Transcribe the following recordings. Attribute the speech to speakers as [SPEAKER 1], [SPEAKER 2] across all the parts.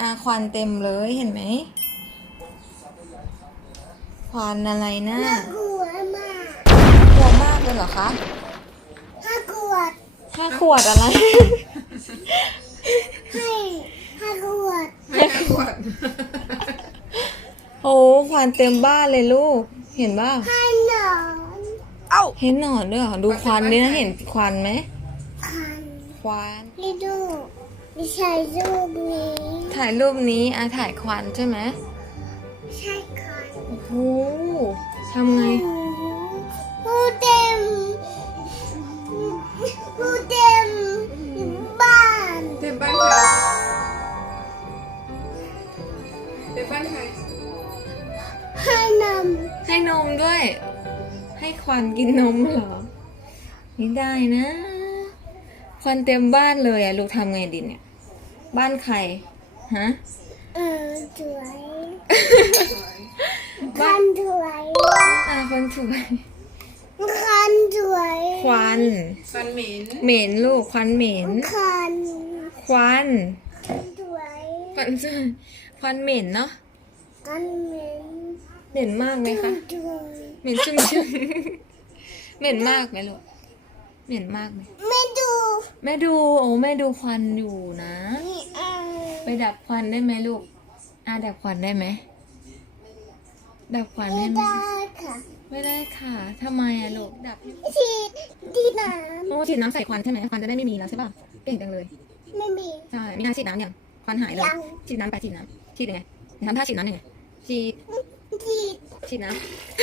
[SPEAKER 1] ควันเต็มเลยเห็นไหมควันอะไรนะ
[SPEAKER 2] น่ากลัวมาก
[SPEAKER 1] กลัวมากเลยเหรอคะ
[SPEAKER 2] 5 ขวด
[SPEAKER 1] 5 ขวดอะไร
[SPEAKER 2] ให้5 ขวด
[SPEAKER 1] โอ้ควันเต็มบ้านเลยลูก เห็นป่ะ
[SPEAKER 2] ให้หนอน
[SPEAKER 1] เห็นหนอนด้วยเหรอดูควันนี่นะเห็นควันไหม
[SPEAKER 2] คัน
[SPEAKER 1] ควัน
[SPEAKER 2] ให้ดูไม่ใช่รูปนี้
[SPEAKER 1] ถ่ายรูปนี้ถ่ายควันใช่ไหม
[SPEAKER 2] ใช่คัน
[SPEAKER 1] โอ้โหทำไง
[SPEAKER 2] หูเต็มหูเต็มบ้าน
[SPEAKER 3] เต็มบ้านใครเต็มบ้านใคร
[SPEAKER 2] ให้น
[SPEAKER 1] ให้นมด้วย ให้ควันกินนมเหรอไม่ได้นะ ควันเต็มบ้านเลยลูกทำไงดิเนี่ย บ้านใครฮะ
[SPEAKER 2] ำสวยคันสวย
[SPEAKER 1] คนสวย
[SPEAKER 2] คันสวย
[SPEAKER 1] ควัน
[SPEAKER 3] ฟันเหม็น
[SPEAKER 1] เหม็นลูกควันเหม็น
[SPEAKER 2] คัน
[SPEAKER 1] ควัน
[SPEAKER 2] สวย
[SPEAKER 1] ควันสวยควันเหม็นเนาะ
[SPEAKER 2] คันเหม็น
[SPEAKER 1] เหม็นมากไหมคะ
[SPEAKER 2] สวย
[SPEAKER 1] เหม็นชุ่มเหม็นมากไหมลูกเหม็นมากไหม
[SPEAKER 2] ไม่ดู
[SPEAKER 1] แม่ดูโอ้แม่ดูควันอยู่นะ
[SPEAKER 2] นี่
[SPEAKER 1] ไปดับควันได้ไหมลูกดับควันได้ไหมดับควัน
[SPEAKER 2] ไม่
[SPEAKER 1] ได้ไหม
[SPEAKER 2] ได้ค่ะ
[SPEAKER 1] ไม่ได้ค่ะทำไมลูกดับ
[SPEAKER 2] ที่ที่น้
[SPEAKER 1] โอ้ฉีดน้ำใส่ควันใช่ไหมควันจะได้ไม่มีแล้วใช่ป่ะเก่งจังเลย
[SPEAKER 2] ำไม่มี
[SPEAKER 1] ใช่มีน้ำฉีดน้ำยังควันหายเลย
[SPEAKER 2] ยัง
[SPEAKER 1] ฉีดน้ำไปฉีดน้ำฉีดยังไงทำท่าฉีดน้ำยังไงฉีด
[SPEAKER 2] ที่
[SPEAKER 1] ฉีดน้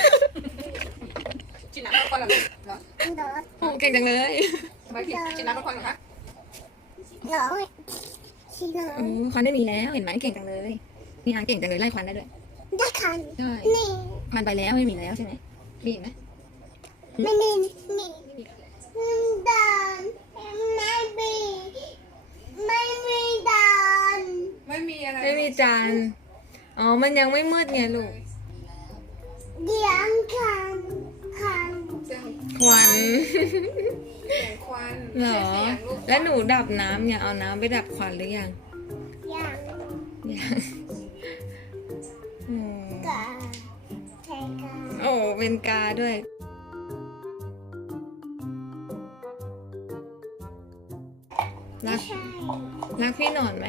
[SPEAKER 3] ฉีดน้ำเข้าควันเหรอเหรอ
[SPEAKER 2] น้อย
[SPEAKER 1] ำโอ้เก่งจังเลย
[SPEAKER 3] ไม่ฉีดน้ำเข้าควันเหรอคะ
[SPEAKER 2] น้อยที่น้อ
[SPEAKER 1] โอ้
[SPEAKER 2] ย
[SPEAKER 1] ควันไม่มีแล้วเห็นไหมเก่งจังเลยนี่เก่งจังเลยไล่ควันได้ด้วย
[SPEAKER 2] ได้คัน
[SPEAKER 1] ใช่
[SPEAKER 2] นี่
[SPEAKER 1] ควันไปแล้วไม่มีแล้วใช่ไหมมีอีกไหม
[SPEAKER 2] ไม่มีนี่ดานไม่มีไม่มีดาน
[SPEAKER 3] ไม่มีอะไร
[SPEAKER 1] ไม่มีจานอ๋อมันยังไม่มืดไงลูก
[SPEAKER 2] เดียงคันคัน
[SPEAKER 3] เสียง
[SPEAKER 1] ควัน
[SPEAKER 3] เสียงควัน
[SPEAKER 1] เหรอ
[SPEAKER 3] เสียงลูก
[SPEAKER 1] แล้วหนูดับน้ำเนี่ยเอาน้ำไปดับควันหรือยัง
[SPEAKER 2] ยัง
[SPEAKER 1] ยังอืม
[SPEAKER 2] กาใช่กา
[SPEAKER 1] โอ้เป็นกาด้วย รัก
[SPEAKER 2] ใช่
[SPEAKER 1] รักพี่หนอนไหม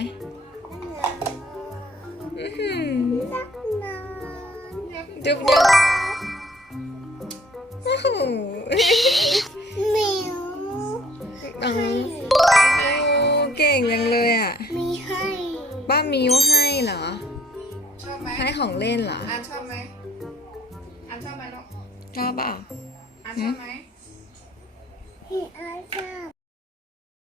[SPEAKER 1] อื้อหือ
[SPEAKER 2] รักนอน
[SPEAKER 1] จุ๊บจุ๊บโอ้โห
[SPEAKER 2] หมิว
[SPEAKER 1] อ๋อโอ้เก่งจังเลยอ่ะ
[SPEAKER 2] มีให้
[SPEAKER 1] ป้ามิวให้เหรอ
[SPEAKER 3] ชอบไหม
[SPEAKER 1] ให้ของเล่นเหรอ
[SPEAKER 3] อันชอบไหมอันชอบไหมลูก
[SPEAKER 1] ชอบเปล่า
[SPEAKER 3] อันชอบไหม